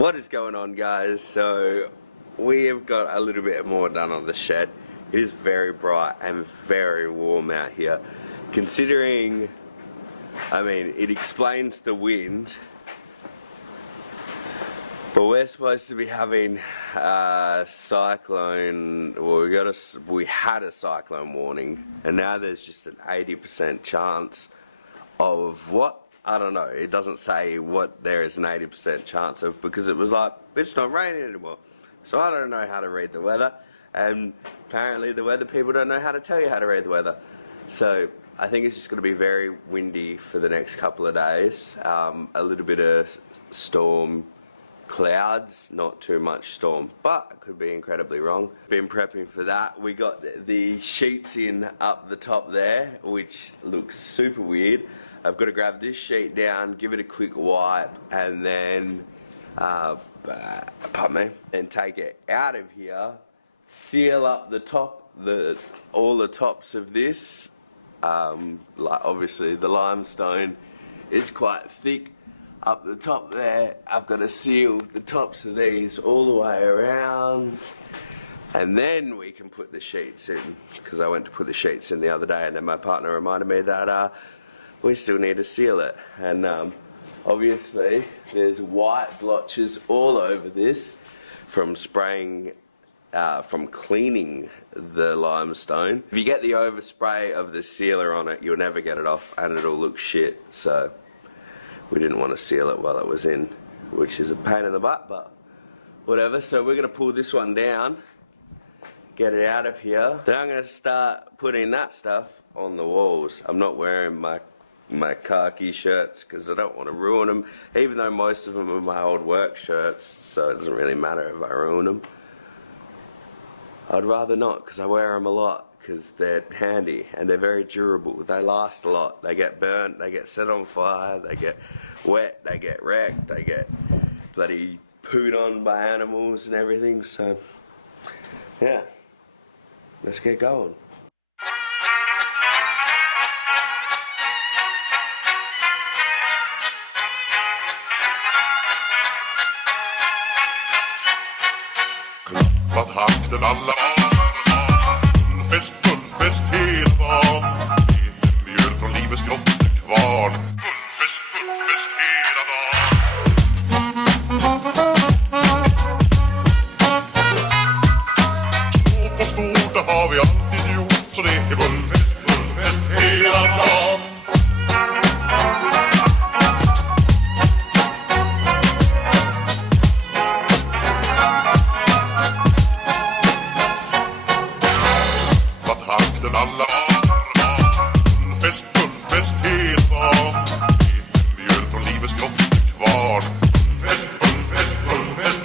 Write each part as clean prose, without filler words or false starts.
What is going on, guys? So we have got a little bit more done on the shed. It is very bright and very warm out here. Considering, I mean, it explains the wind, but we're supposed to be having a cyclone. Well, we had a cyclone warning, and now there's just an 80% chance of what? I don't know. It doesn't say what there is an 80% chance of, because it was like, it's not raining anymore. So I don't know how to read the weather, and apparently the weather people don't know how to tell you how to read the weather. So I think it's just going to be very windy for the next couple of days. A little bit of storm clouds, not too much storm, but I could be incredibly wrong. Been prepping for that. We got the sheets in up the top there, which looks super weird. I've got to grab this sheet down, give it a quick wipe, and then, pardon me, and take it out of here, seal up the top, all the tops of this. Like obviously the limestone is quite thick up the top there. I've got to seal the tops of these all the way around, and then we can put the sheets in, because I went to put the sheets in the other day and then my partner reminded me that we still need to seal it. And obviously there's white blotches all over this from spraying, from cleaning the limestone. If you get the overspray of the sealer on it, you'll never get it off and it'll look shit. So we didn't want to seal it while it was in, which is a pain in the butt, but whatever. So we're going to pull this one down, get it out of here. Then I'm going to start putting that stuff on the walls. I'm not wearing my khaki shirts because I don't want to ruin them, even though most of them are my old work shirts, so it doesn't really matter if I ruin them. I'd rather not, because I wear them a lot, because they're handy and they're very durable. They last a lot. They get burnt, they get set on fire, they get wet, they get wrecked, they get bloody pooed on by animals and everything. So yeah, let's get going. Takten alla fullfest hela dagen. Mjöl från livets grottekvarn. Fullfest hela dagen. Små på stort, det har vi alltid gjort. Så det är fullfest hela dagen. Alla fullfest hela dagen. Mjöl från livets grottekvarn. Fullfest hela dagen.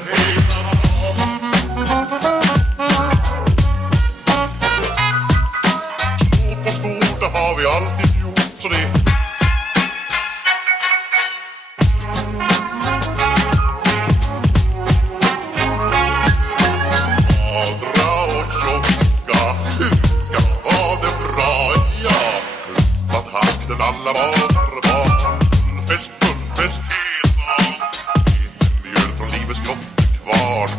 Små på stort, det har vi alltid gjort. Så det alla barn, fullfest hela dagen. Mjöl från livets grottekvarn.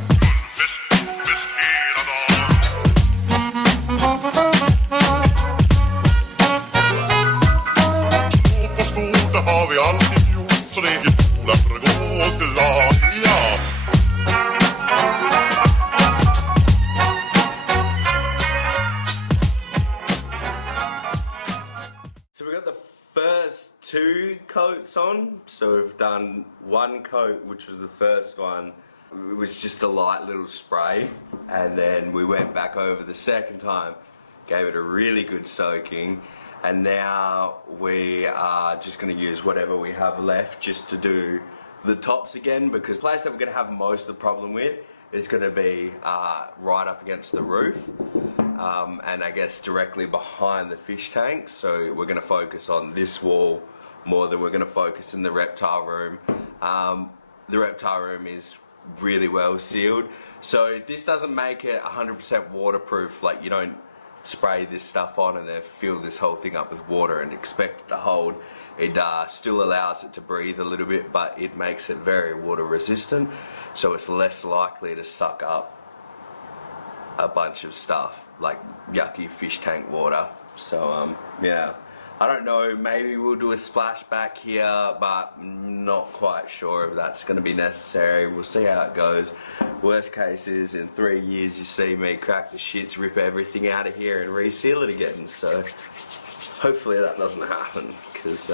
Fullfest hela dagen. Små på stort, det har vi alltid gjort. Så det är goda för att gå glad, ja. First two coats on, so we've done one coat, which was the first one. It was just a light little spray, and then we went back over the second time, gave it a really good soaking, and now we are just going to use whatever we have left just to do the tops again, because the place that we're going to have most of the problem with is going to be right up against the roof. And I guess directly behind the fish tank, so we're going to focus on this wall more than we're going to focus in the reptile room. The reptile room is really well sealed, so this doesn't make it 100% waterproof. Like, you don't spray this stuff on and then fill this whole thing up with water and expect it to hold. It still allows it to breathe a little bit, but it makes it very water resistant, so it's less likely to suck up a bunch of stuff like yucky fish tank water. So yeah, I don't know, maybe we'll do a splashback here, but not quite sure if that's going to be necessary. We'll see how it goes. Worst case is in 3 years you see me crack the shits, rip everything out of here and reseal it again. So hopefully that doesn't happen, because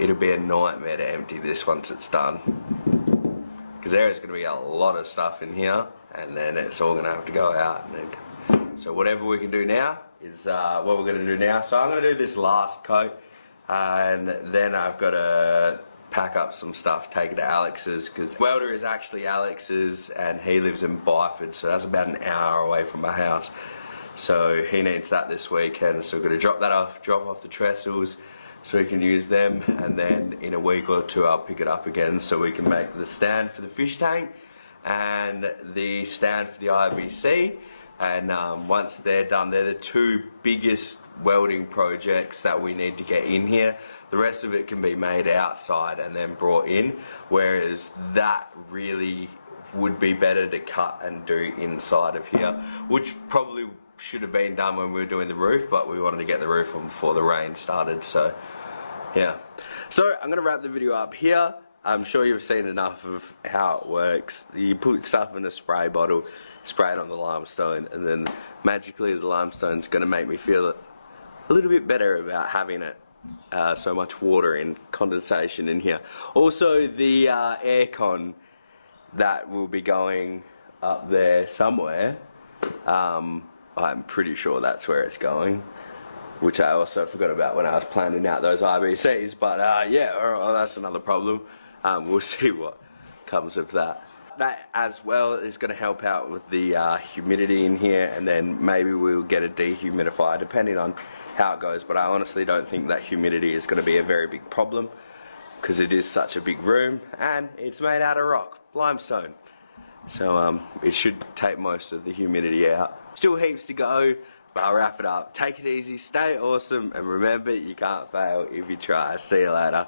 it'll be a nightmare to empty this once it's done, because there is going to be a lot of stuff in here, and then it's all going to have to go out. So whatever we can do now is what we're going to do now. So I'm going to do this last coat, and then I've got to pack up some stuff, take it to Alex's, because welder is actually Alex's and he lives in Byford, so that's about an hour away from my house. So he needs that this weekend, so we're going to drop off the trestles so we can use them, and then in a week or two I'll pick it up again so we can make the stand for the fish tank and the stand for the IBC. And once they're done, they're the two biggest welding projects that we need to get in here. The rest of it can be made outside and then brought in, whereas that really would be better to cut and do inside of here, which probably should have been done when we were doing the roof, but we wanted to get the roof on before the rain started. So yeah, so I'm gonna wrap the video up here. I'm sure you've seen enough of how it works. You put stuff in a spray bottle, spray it on the limestone, and then magically the limestone's gonna make me feel a little bit better about having it so much water and condensation in here. Also, the aircon that will be going up there somewhere, I'm pretty sure that's where it's going, which I also forgot about when I was planning out those IBCs, but yeah, well, that's another problem. We'll see what comes of that. That as well is going to help out with the humidity in here, and then maybe we'll get a dehumidifier depending on how it goes, but I honestly don't think that humidity is going to be a very big problem, because it is such a big room and it's made out of rock, limestone. So it should take most of the humidity out. Still heaps to go, but I'll wrap it up. Take it easy, stay awesome, and remember, you can't fail if you try. See you later.